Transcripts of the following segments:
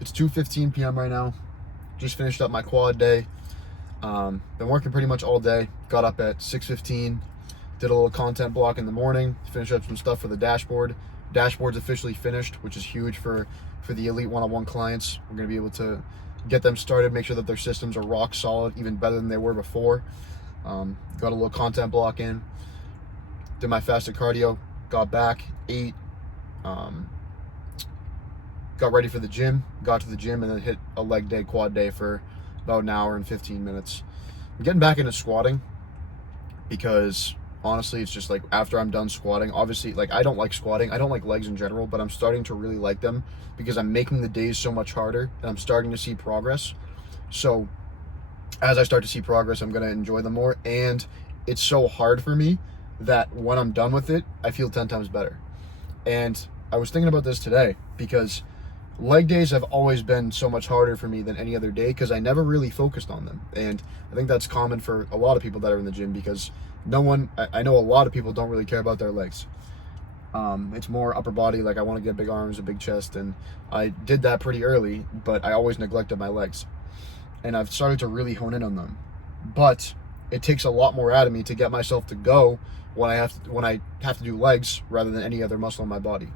It's 2:15 p.m. right now. Just finished up my quad day. Been working pretty much all day. Got up at 6:15. Did a little content block in the morning. Finished up some stuff for the dashboard. Dashboard's officially finished, which is huge for the elite one-on-one clients. We're going to be able to get them started, make sure that their systems are rock solid, even better than they were before. Got a little content block in. Did my fasted cardio. Got back, ate. Got ready for the gym. Got to the gym and then hit a leg day, quad day for about an hour and 15 minutes. I'm getting back into squatting because honestly, it's just like after I'm done squatting, obviously, like I don't like squatting. I don't like legs in general, but I'm starting to really like them because I'm making the days so much harder and I'm starting to see progress. So as I start to see progress, I'm going to enjoy them more. And it's so hard for me that when I'm done with it, I feel 10 times better. And I was thinking about this today because leg days have always been so much harder for me than any other day because I never really focused on them. And I think that's common for a lot of people that are in the gym because I know a lot of people don't really care about their legs. It's more upper body, like I want to get big arms, a big chest, and I did that pretty early, but I always neglected my legs. And I've started to really hone in on them. But it takes a lot more out of me to get myself to go when I have to do legs rather than any other muscle in my body.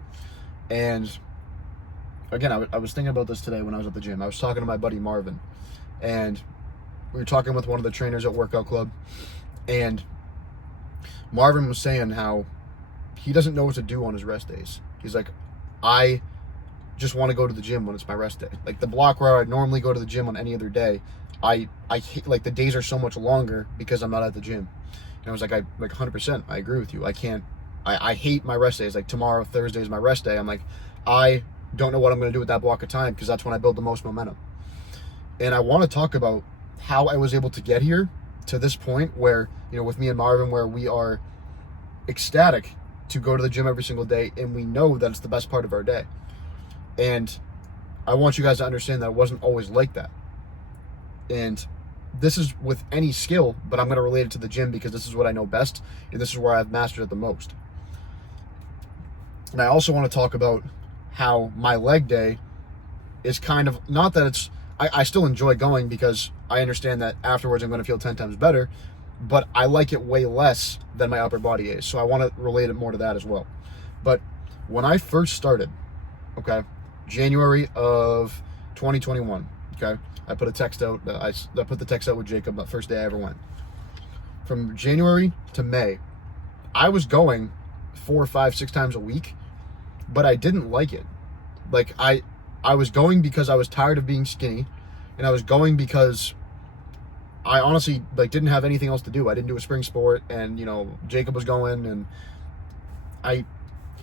And again, I was thinking about this today when I was at the gym. I was talking to my buddy Marvin, and we were talking with one of the trainers at Workout Club, and Marvin was saying how he doesn't know what to do on his rest days. He's like, I just want to go to the gym when it's my rest day. Like the block where I'd normally go to the gym on any other day, I hate, like the days are so much longer because I'm not at the gym. And I was like, 100%, I agree with you. I hate my rest days. Like tomorrow, Thursday is my rest day. I'm like, I don't know what I'm going to do with that block of time because that's when I build the most momentum. And I want to talk about how I was able to get here to this point where, with me and Marvin, where we are ecstatic to go to the gym every single day and we know that it's the best part of our day. And I want you guys to understand that it wasn't always like that. And this is with any skill, but I'm going to relate it to the gym because this is what I know best and this is where I've mastered it the most. And I also want to talk about how my leg day is kind of, not that it's, I still enjoy going because I understand that afterwards I'm going to feel 10 times better, but I like it way less than my upper body is. So I want to relate it more to that as well. But when I first started, okay, January of 2021, okay, I put a text out, I put the text out with Jacob the first day I ever went. From January to May, I was going 4, 5, 6 times a week, but I didn't like it. Like I was going because I was tired of being skinny, and I was going because I honestly didn't have anything else to do. I didn't do a spring sport, and Jacob was going, and I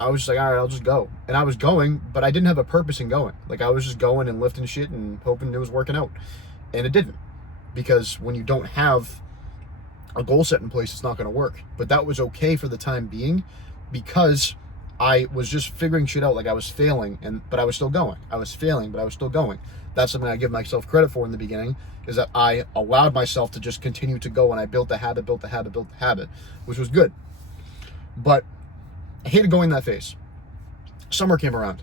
was just like, all right, I'll just go. And I was going, but I didn't have a purpose in going. Like I was just going and lifting shit and hoping it was working out, and it didn't, because when you don't have a goal set in place, it's not going to work. But that was okay for the time being because I was just figuring shit out. Like I was failing, but I was still going. I was failing, but I was still going. That's something I give myself credit for in the beginning, is that I allowed myself to just continue to go, and I built the habit, which was good. But I hated going that phase. Summer came around,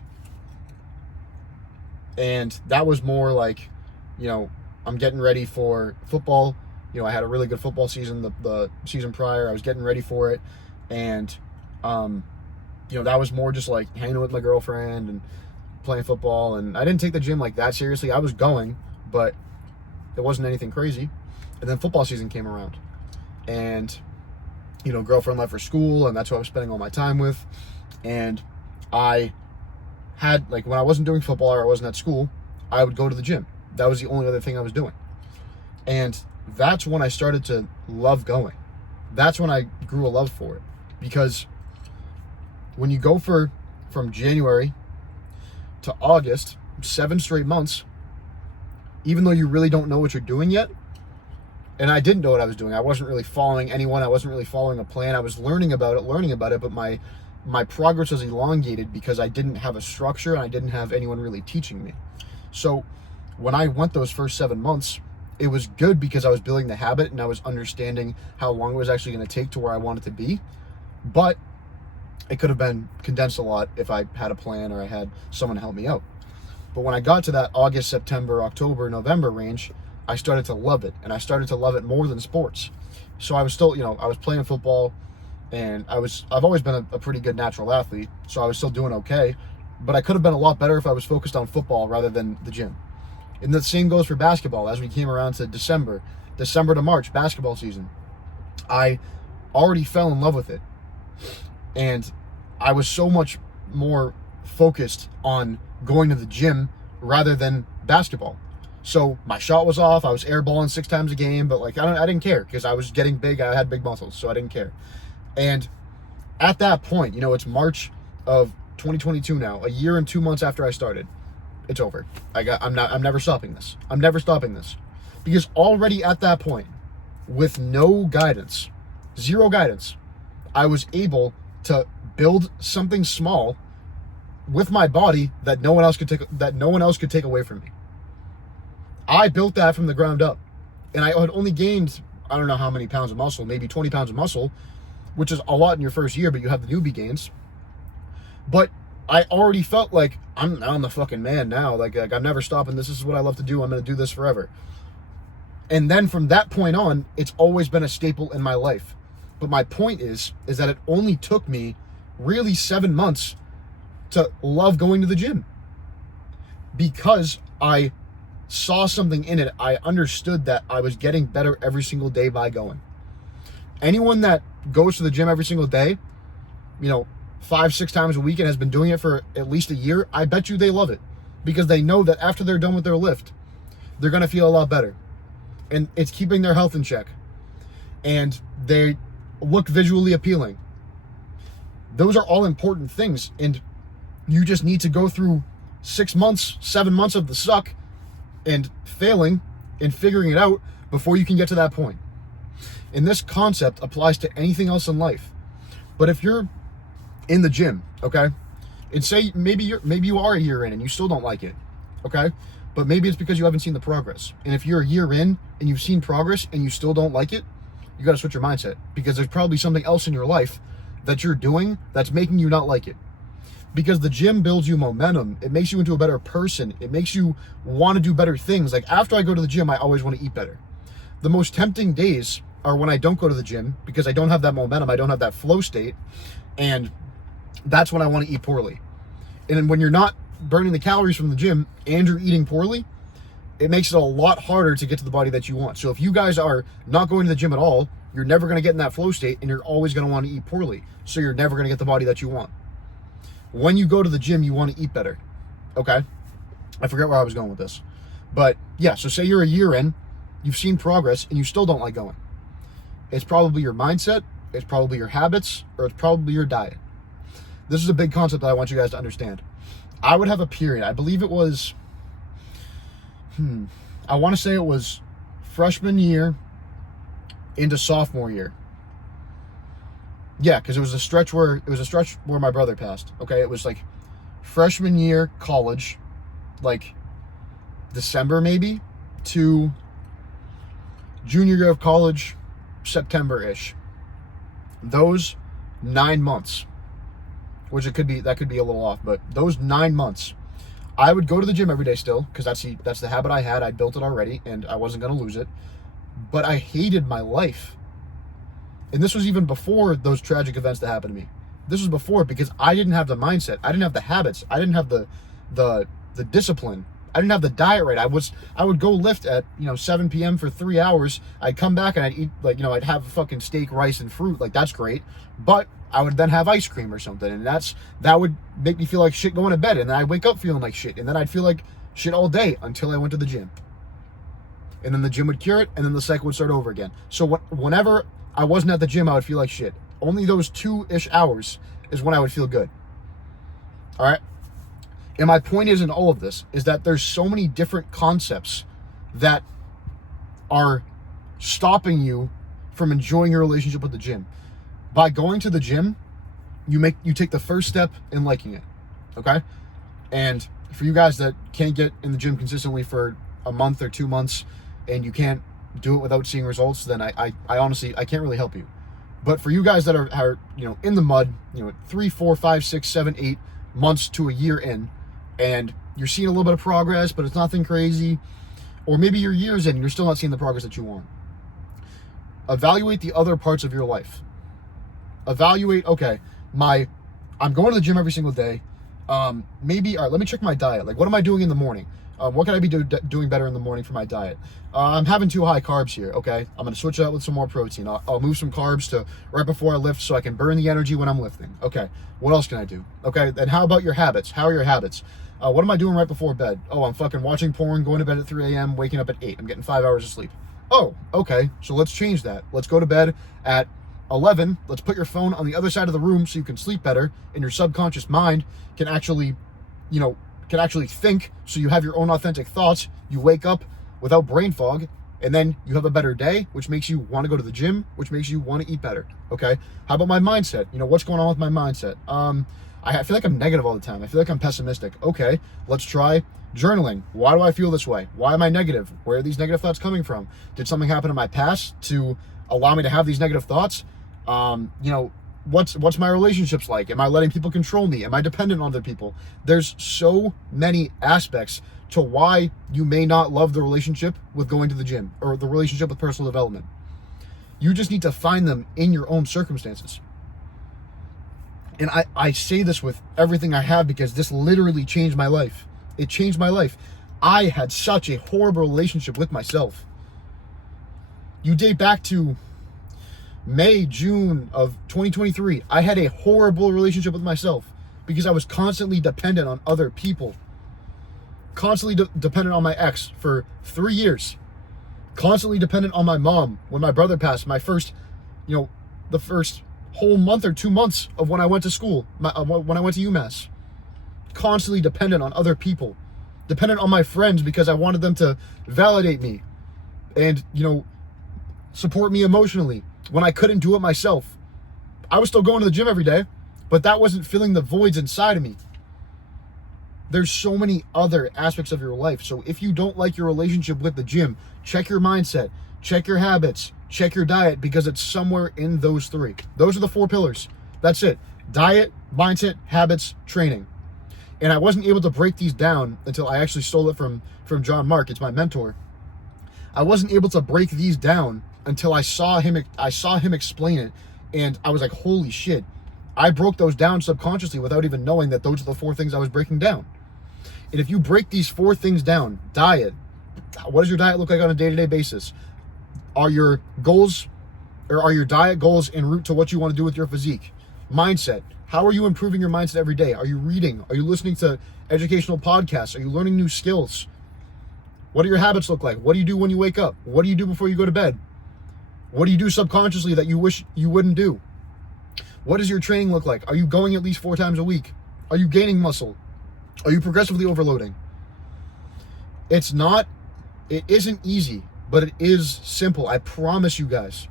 and that was more like, I'm getting ready for football. I had a really good football season the season prior. I was getting ready for it, and that was more just like hanging with my girlfriend and playing football. And I didn't take the gym like that seriously. I was going, but it wasn't anything crazy. And then football season came around, and girlfriend left for school, and that's who I was spending all my time with. And I had, when I wasn't doing football or I wasn't at school, I would go to the gym. That was the only other thing I was doing. And that's when I started to love going. That's when I grew a love for it, because when you go from January to August, 7 straight months, even though you really don't know what you're doing yet, and I didn't know what I was doing. I wasn't really following anyone. I wasn't really following a plan. I was learning about it, but my progress was elongated because I didn't have a structure and I didn't have anyone really teaching me. So when I went those first 7 months, it was good because I was building the habit and I was understanding how long it was actually going to take to where I wanted to be. But it could have been condensed a lot if I had a plan or I had someone help me out. But when I got to that August, September, October, November range, I started to love it, and I started to love it more than sports. So I was still, I was playing football, and I've always been a pretty good natural athlete, so I was still doing okay, but I could have been a lot better if I was focused on football rather than the gym. And the same goes for basketball. As we came around to December to March, basketball season, I already fell in love with it. And I was so much more focused on going to the gym rather than basketball. So my shot was off. I was airballing 6 times a game, but like I didn't care because I was getting big. I had big muscles, so I didn't care. And at that point, it's March of 2022 now, a year and 2 months after I started. It's over. I'm never stopping this. I'm never stopping this. Because already at that point, with no guidance, zero guidance, I was able to build something small with my body that no one else could take away from me. I built that from the ground up. And I had only gained, I don't know how many pounds of muscle, maybe 20 pounds of muscle, which is a lot in your first year, but you have the newbie gains. But I already felt like I'm the fucking man now. Like I'm never stopping this. This is what I love to do. I'm going to do this forever. And then from that point on, it's always been a staple in my life. But my point is that it only took me really 7 months to love going to the gym. Because I saw something in it. I understood that I was getting better every single day by going. Anyone that goes to the gym every single day, 5-6 times a week and has been doing it for at least a year, I bet you they love it. Because they know that after they're done with their lift, they're going to feel a lot better. And it's keeping their health in check. And they look visually appealing. Those are all important things. And you just need to go through 6 months, 7 months of the suck and failing and figuring it out before you can get to that point. And this concept applies to anything else in life. But if you're in the gym, okay, and say maybe you are a year in and you still don't like it, okay, but maybe it's because you haven't seen the progress. And if you're a year in and you've seen progress and you still don't like it, you got to switch your mindset, because there's probably something else in your life that you're doing that's making you not like it. Because the gym builds you momentum. It makes you into a better person. It makes you want to do better things. Like after I go to the gym, I always want to eat better. The most tempting days are when I don't go to the gym because I don't have that momentum. I don't have that flow state. And that's when I want to eat poorly. And then when you're not burning the calories from the gym and you're eating poorly, it makes it a lot harder to get to the body that you want. So if you guys are not going to the gym at all, you're never going to get in that flow state and you're always going to want to eat poorly. So you're never going to get the body that you want. When you go to the gym, you want to eat better. Okay? I forget where I was going with this. But yeah, so say you're a year in, you've seen progress, and you still don't like going. It's probably your mindset, it's probably your habits, or it's probably your diet. This is a big concept that I want you guys to understand. I would have a period, I believe it was, I want to say it was freshman year into sophomore year. Yeah, because it was a stretch where my brother passed. Okay, it was like freshman year college, like December maybe, to junior year of college, September-ish. Those 9 months, which that could be a little off, but those 9 months, I would go to the gym every day still, because that's the habit I had. I built it already, and I wasn't going to lose it. But I hated my life. And this was even before those tragic events that happened to me. This was before, because I didn't have the mindset. I didn't have the habits. I didn't have the discipline. I didn't have the diet right. I would go lift at 7 p.m. for 3 hours. I'd come back and I'd eat I'd have fucking steak, rice, and fruit. Like that's great. But I would then have ice cream or something, and that would make me feel like shit going to bed. And then I'd wake up feeling like shit, and then I'd feel like shit all day until I went to the gym. And then the gym would cure it, and then the cycle would start over again. So whenever I wasn't at the gym, I would feel like shit. Only those 2-ish hours is when I would feel good. All right? And my point is in all of this is that there's so many different concepts that are stopping you from enjoying your relationship with the gym. By going to the gym, you take the first step in liking it. Okay? And for you guys that can't get in the gym consistently for a month or 2 months, and you can't do it without seeing results, then I honestly, I can't really help you. But for you guys that are in the mud, 3, 4, 5, 6, 7, 8 months to a year in, and you're seeing a little bit of progress, but it's nothing crazy. Or maybe you're years in and you're still not seeing the progress that you want. Evaluate the other parts of your life. Evaluate, okay, I'm going to the gym every single day. Maybe, all right, let me check my diet. Like, what am I doing in the morning? What can I be doing better in the morning for my diet? I'm having too high carbs here, okay? I'm going to switch it out with some more protein. I'll move some carbs to right before I lift so I can burn the energy when I'm lifting. Okay, what else can I do? Okay, and how about your habits? How are your habits? What am I doing right before bed? Oh, I'm fucking watching porn, going to bed at 3 a.m., waking up at 8. I'm getting 5 hours of sleep. Oh, okay, so let's change that. Let's go to bed at 11. Let's put your phone on the other side of the room so you can sleep better, and your subconscious mind can actually, think, so you have your own authentic thoughts. You wake up without brain fog, and then you have a better day, which makes you want to go to the gym, which makes you want to eat better. Okay, how about my mindset? What's going on with my mindset? I feel like I'm negative all the time. I feel like I'm pessimistic. Okay, let's try journaling. Why do I feel this way? Why am I negative? Where are these negative thoughts coming from? Did something happen in my past to allow me to have these negative thoughts? What's my relationships like? Am I letting people control me? Am I dependent on other people? There's so many aspects to why you may not love the relationship with going to the gym or the relationship with personal development. You just need to find them in your own circumstances. And I say this with everything I have because this literally changed my life. It changed my life. I had such a horrible relationship with myself. You date back to May, June of 2023. I had a horrible relationship with myself because I was constantly dependent on other people. Constantly dependent on my ex for 3 years. Constantly dependent on my mom when my brother passed. My first, the first whole month or 2 months of when I went to school, when I went to UMass. Constantly dependent on other people. Dependent on my friends because I wanted them to validate me and, support me emotionally when I couldn't do it myself. I was still going to the gym every day, but that wasn't filling the voids inside of me. There's so many other aspects of your life. So if you don't like your relationship with the gym, check your mindset, check your habits, check your diet, because it's somewhere in those 3. Those are the 4 pillars. That's it. Diet, mindset, habits, training. And I wasn't able to break these down until I actually stole it from John Mark. It's my mentor. I wasn't able to break these down until I saw him explain it, and I was like, holy shit. I broke those down subconsciously without even knowing that those are the 4 things I was breaking down. And if you break these 4 things down, diet, what does your diet look like on a day-to-day basis? Are your goals, or are your diet goals en route to what you want to do with your physique? Mindset, how are you improving your mindset every day? Are you reading? Are you listening to educational podcasts? Are you learning new skills? What do your habits look like? What do you do when you wake up? What do you do before you go to bed? What do you do subconsciously that you wish you wouldn't do? What does your training look like? Are you going at least 4 times a week? Are you gaining muscle? Are you progressively overloading? It isn't easy, but it is simple. I promise you guys.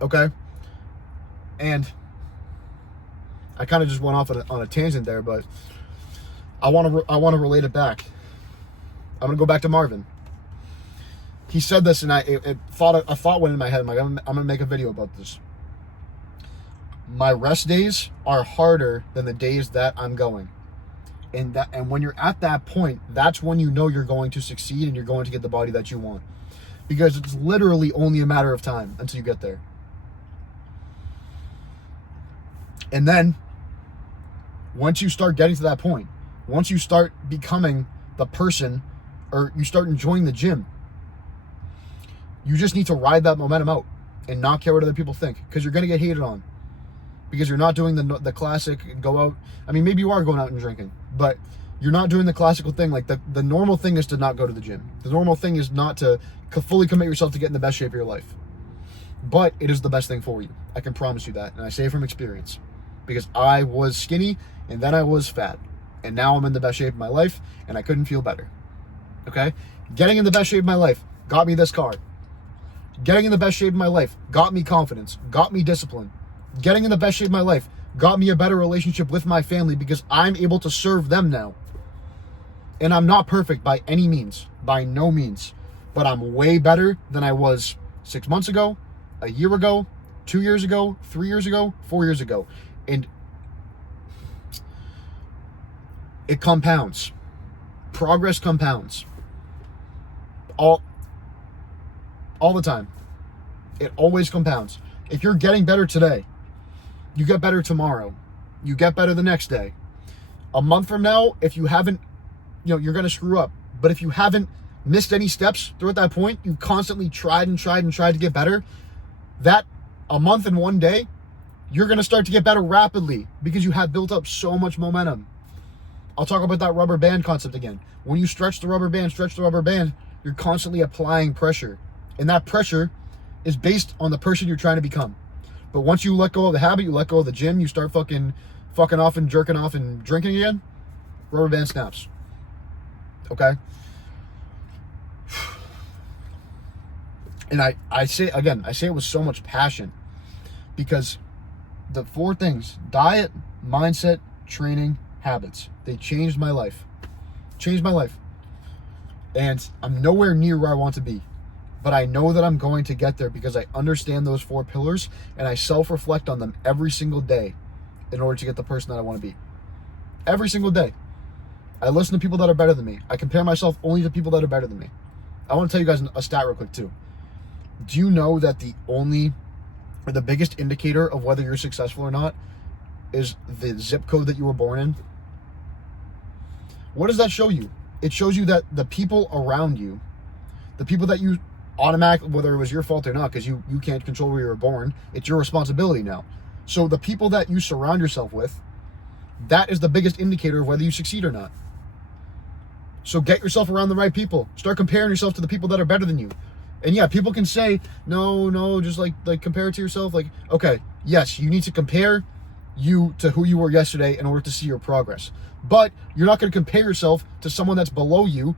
Okay? And I kind of just went off on a tangent there, but I want to relate it back. I'm going to go back to Marvin. He said this, and a thought went in my head. I'm like, I'm going to make a video about this. My rest days are harder than the days that I'm going. And when you're at that point, that's when you know you're going to succeed and you're going to get the body that you want. Because it's literally only a matter of time until you get there. And then, once you start getting to that point, once you start becoming the person, or you start enjoying the gym, you just need to ride that momentum out and not care what other people think, because you're going to get hated on. Because you're not doing the classic go out. I mean, maybe you are going out and drinking, but you're not doing the classical thing. Like the normal thing is to not go to the gym. The normal thing is not to fully commit yourself to get in the best shape of your life. But it is the best thing for you. I can promise you that. And I say it from experience. Because I was skinny, and then I was fat. And now I'm in the best shape of my life, and I couldn't feel better. Okay? Getting in the best shape of my life got me this car. Getting in the best shape of my life got me confidence, got me discipline. Getting in the best shape of my life got me a better relationship with my family, because I'm able to serve them now. And I'm not perfect by any means, by no means, but I'm way better than I was 6 months ago, a year ago, 2 years ago, 3 years ago, 4 years ago. And it compounds. Progress compounds. All the time. It always compounds. If you're getting better today, you get better tomorrow. You get better the next day. A month from now, if you haven't, you're going to screw up. But if you haven't missed any steps throughout that point, you constantly tried to get better, that a month and one day, you're going to start to get better rapidly because you have built up so much momentum. I'll talk about that rubber band concept again. When you stretch the rubber band, you're constantly applying pressure. And that pressure is based on the person you're trying to become. But once you let go of the habit, you let go of the gym, you start fucking off and jerking off and drinking again, rubber band snaps. Okay? And I say it with so much passion because the 4 things: diet, mindset, training, habits. They changed my life. And I'm nowhere near where I want to be. But I know that I'm going to get there because I understand those 4 pillars and I self-reflect on them every single day in order to get the person that I want to be. Every single day. I listen to people that are better than me. I compare myself only to people that are better than me. I want to tell you guys a stat real quick too. Do you know that the biggest indicator of whether you're successful or not is the zip code that you were born in? What does that show you? It shows you that the people around you, the people that you automatically, whether it was your fault or not, because you can't control where you were born, it's your responsibility now. So the people that you surround yourself with, that is the biggest indicator of whether you succeed or not. So get yourself around the right people. Start comparing yourself to the people that are better than you. And yeah, people can say, no, just like compare it to yourself. Like, okay, yes, you need to compare you to who you were yesterday in order to see your progress. But you're not going to compare yourself to someone that's below you,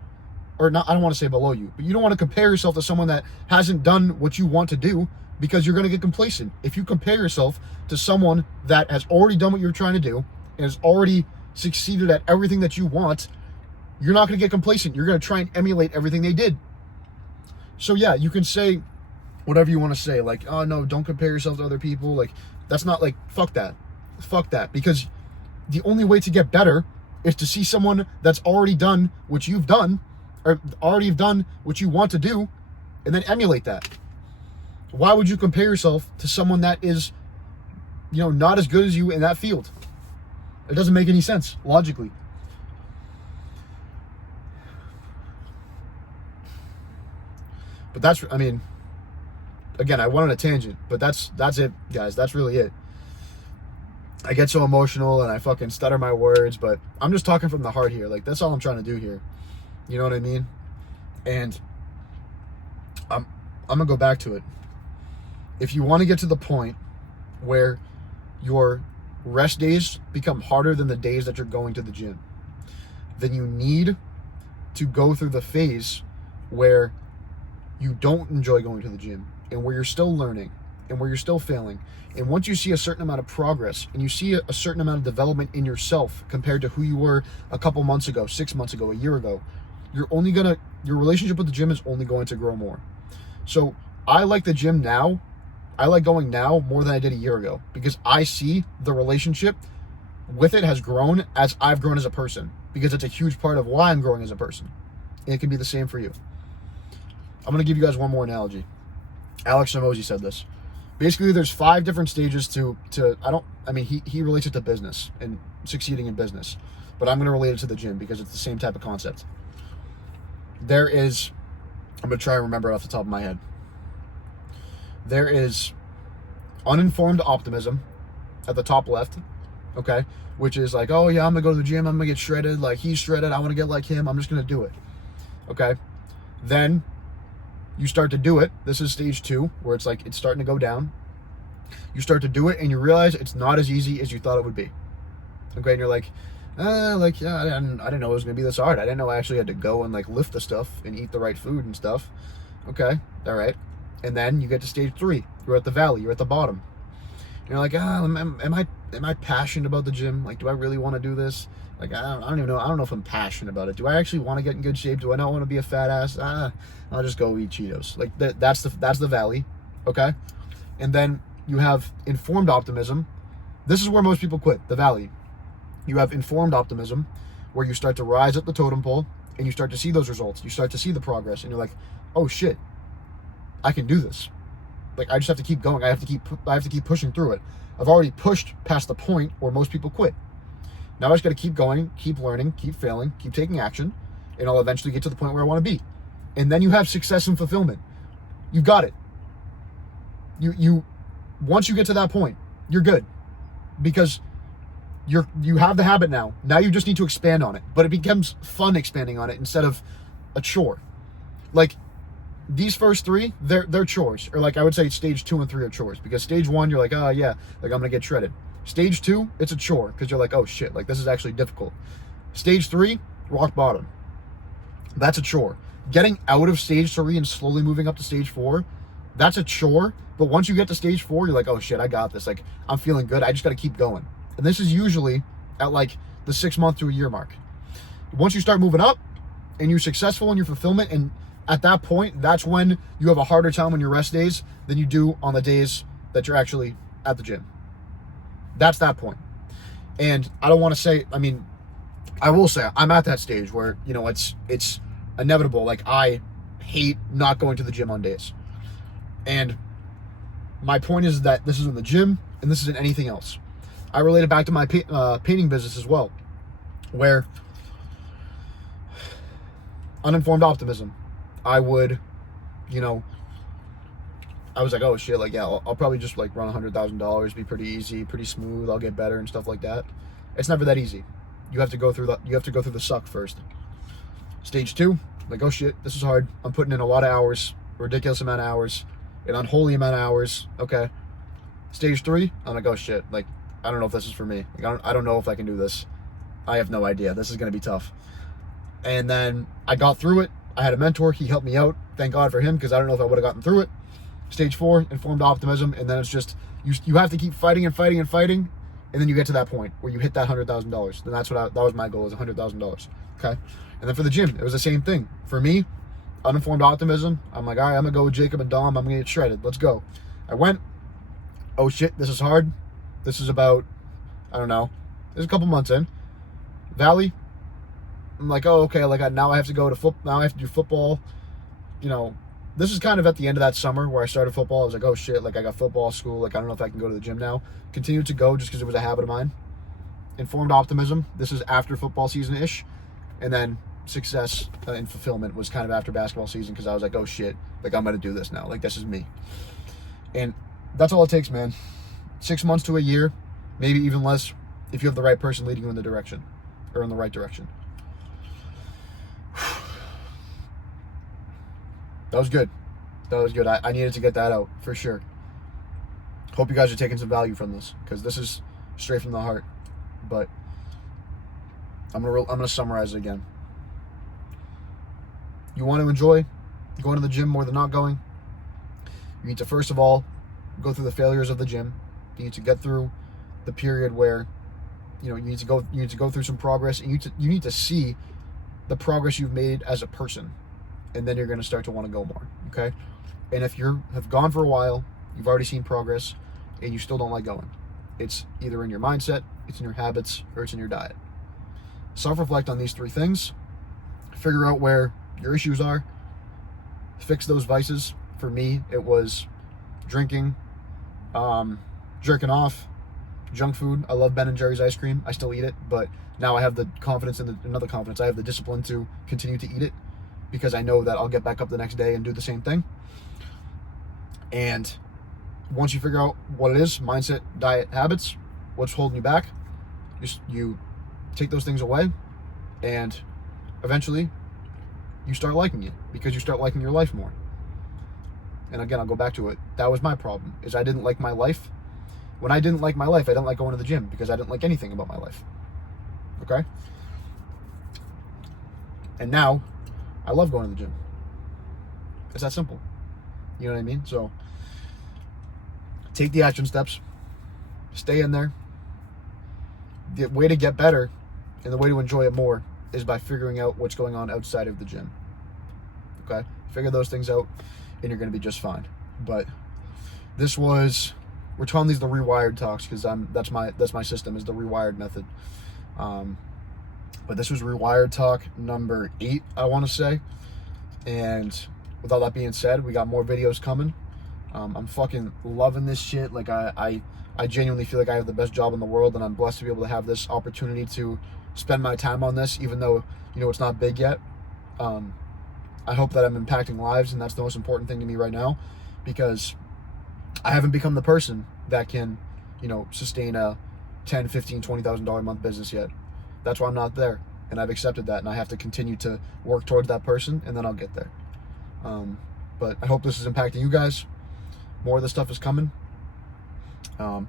or not, I don't want to say below you, but you don't want to compare yourself to someone that hasn't done what you want to do because you're going to get complacent. If you compare yourself to someone that has already done what you're trying to do and has already succeeded at everything that you want, you're not going to get complacent. You're going to try and emulate everything they did. So yeah, you can say whatever you want to say, like, oh no, don't compare yourself to other people. Like, that's not, like, fuck that, because the only way to get better is to see someone that's already done what you've done, or already have done what you want to do, and then emulate that. Why would you compare yourself to someone that is, not as good as you in that field? It doesn't make any sense logically. But that's, again, I went on a tangent, but that's it, guys. That's really it. I get so emotional and I fucking stutter my words, but I'm just talking from the heart here. Like, that's all I'm trying to do here. You know what I mean? And I'm gonna go back to it. If you want to get to the point where your rest days become harder than the days that you're going to the gym, then you need to go through the phase where you don't enjoy going to the gym and where you're still learning and where you're still failing. And once you see a certain amount of progress and you see a certain amount of development in yourself compared to who you were a couple months ago, 6 months ago, a year ago, your relationship with the gym is only going to grow more. So I like the gym now. I like going now more than I did a year ago because I see the relationship with it has grown as I've grown as a person, because it's a huge part of why I'm growing as a person. And it can be the same for you. I'm going to give you guys one more analogy. Alex Hormozi said this. Basically, there's 5 different stages he relates it to business and succeeding in business, but I'm going to relate it to the gym because it's the same type of concept. I'm going to try and remember it off the top of my head. There is uninformed optimism at the top left, okay, which is like, oh yeah, I'm going to go to the gym, I'm going to get shredded, like he's shredded, I want to get like him, I'm just going to do it, okay? Then you start to do it. This is stage 2, where it's like it's starting to go down. You start to do it and you realize it's not as easy as you thought it would be. Okay, and you're like, I didn't know it was gonna be this hard. I didn't know I actually had to go and like lift the stuff and eat the right food and stuff. Okay, all right. And then you get to stage 3. You're at the valley. You're at the bottom. And you're like, am I passionate about the gym? Like, do I really want to do this? Like, I don't even know. I don't know if I'm passionate about it. Do I actually want to get in good shape? Do I not want to be a fat ass? I'll just go eat Cheetos. Like, that's the valley, okay? And then you have informed optimism. This is where most people quit, the valley. You have informed optimism, where you start to rise up the totem pole and you start to see those results. You start to see the progress and you're like, oh shit, I can do this. Like, I just have to keep going. I have to keep pushing through it. I've already pushed past the point where most people quit. Now I just got to keep going, keep learning, keep failing, keep taking action, and I'll eventually get to the point where I want to be. And then you have success and fulfillment. You've got it. You once you get to that point, you're good, because you have the habit now. Now you just need to expand on it, but it becomes fun expanding on it instead of a chore. Like, these first three, they're chores, or like I would say stage 2 and 3 are chores, because stage 1 you're like, oh yeah, like I'm gonna get shredded. Stage 2, it's a chore because you're like, oh shit, like this is actually difficult. Stage 3, rock bottom. That's a chore. Getting out of stage 3 and slowly moving up to stage 4, that's a chore. But once you get to stage 4, you're like, oh shit, I got this. Like, I'm feeling good. I just got to keep going. And this is usually at like the 6 month to a year mark. Once you start moving up and you're successful in your fulfillment, and at that point, that's when you have a harder time on your rest days than you do on the days that you're actually at the gym. That's that point. And I don't want to say, I mean, I will say I'm at that stage where, you know, it's inevitable. Like, I hate not going to the gym on days. And my point is that this isn't the gym and this isn't anything else. I relate it back to my painting business as well, where uninformed optimism. I would, you know, I was like, oh shit, like, yeah, I'll probably just like run $100,000, be pretty easy, pretty smooth, I'll get better and stuff like that. It's never that easy. You have to go through the suck first. Stage 2, like, oh shit, this is hard. I'm putting in a lot of hours, a ridiculous amount of hours, an unholy amount of hours. Okay. Stage 3, I'm like, oh shit, like, I don't know if this is for me. Like, I don't know if I can do this. I have no idea. This is going to be tough. And then I got through it. I had a mentor. He helped me out. Thank God for him, because I don't know if I would have gotten through it. Stage 4, informed optimism. And then it's just, you have to keep fighting and fighting and fighting. And then you get to that point where you hit that $100,000. Then that was my goal, is $100,000. Okay. And then for the gym, it was the same thing. For me, uninformed optimism. I'm like, all right, I'm going to go with Jacob and Dom. I'm going to get shredded. Let's go. I went. Oh shit, this is hard. This is about, I don't know, this is a couple months in. Valley, I'm like, oh, okay, like now I have to go to football, now I have to do football. You know, this is kind of at the end of that summer where I started football. I was like, oh shit, like I got football, school, like I don't know if I can go to the gym now. Continued to go just because it was a habit of mine. Informed optimism, this is after football season-ish. And then success and fulfillment was kind of after basketball season, because I was like, oh shit, like I'm going to do this now. Like, this is me. And that's all it takes, man. 6 months to a year, maybe even less, if you have the right person leading you in the direction, or in the right direction. That was good. That was good. I needed to get that out for sure. Hope you guys are taking some value from this, because this is straight from the heart. But I'm gonna summarize it again. You want to enjoy going to the gym more than not going? You need to, first of all, go through the failures of the gym. You need to get through the period where, you know, you need to go through some progress, and you need to see the progress you've made as a person, and then you're going to start to want to go more. Okay. And if you have gone for a while, you've already seen progress, and you still don't like going, it's either in your mindset, it's in your habits, or it's in your diet. Self-reflect on these 3 things. Figure out where your issues are. Fix those vices. For me, it was drinking, jerking off, junk food. I love Ben & Jerry's ice cream. I still eat it, but now I have the confidence and another confidence. I have the discipline to continue to eat it, because I know that I'll get back up the next day and do the same thing. And once you figure out what it is, mindset, diet, habits, what's holding you back, you take those things away, and eventually you start liking it, because you start liking your life more. And again, I'll go back to it. That was my problem, is I didn't like my life. When I didn't like my life, I didn't like going to the gym, because I didn't like anything about my life. Okay? And now, I love going to the gym. It's that simple. You know what I mean? So, take the action steps. Stay in there. The way to get better, and the way to enjoy it more, is by figuring out what's going on outside of the gym. Okay? Figure those things out, and you're going to be just fine. But we're calling these the rewired talks, because that's my system, is the rewired method. But this was Rewired Talk number 8, I want to say. And with all that being said, we got more videos coming. I'm fucking loving this shit. Like, I genuinely feel like I have the best job in the world, and I'm blessed to be able to have this opportunity to spend my time on this, even though, you know, it's not big yet. I hope that I'm impacting lives, and that's the most important thing to me right now, because I haven't become the person that can, you know, sustain a $10, $15, $20,000 a month business yet. That's why I'm not there, and I've accepted that, and I have to continue to work towards that person, and then I'll get there. But I hope this is impacting you guys. More of this stuff is coming.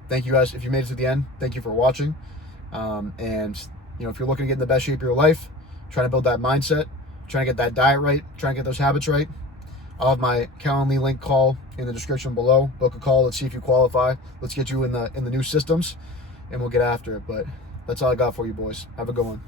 Thank you guys. If you made it to the end, thank you for watching. And, you know, if you're looking to get in the best shape of your life, trying to build that mindset, trying to get that diet right, trying to get those habits right, I'll have my Calendly link call in the description below. Book a call. Let's see if you qualify. Let's get you in the new systems, and we'll get after it. But that's all I got for you boys. Have a good one.